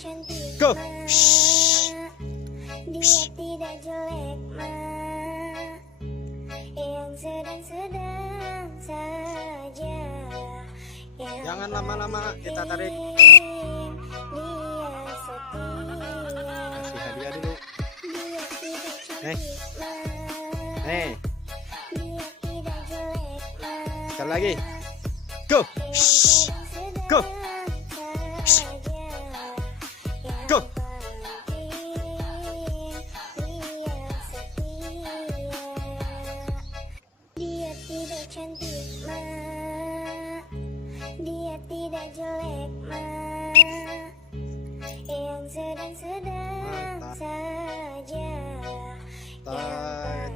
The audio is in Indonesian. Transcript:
Go. Dia tidak jelek mak, yang sedang-sedang saja. Jangan lama-lama, kita tarik. Dia setia. Kasih hadiah dulu. Dia tidak Nih. cantik mak, Nih, dia tidak jelek mak, sekali lagi. Go. Go. Go. Dia tidak cantik mak, dia tidak jelek mak, yang sedang-sedang Mantap. saja. Tai.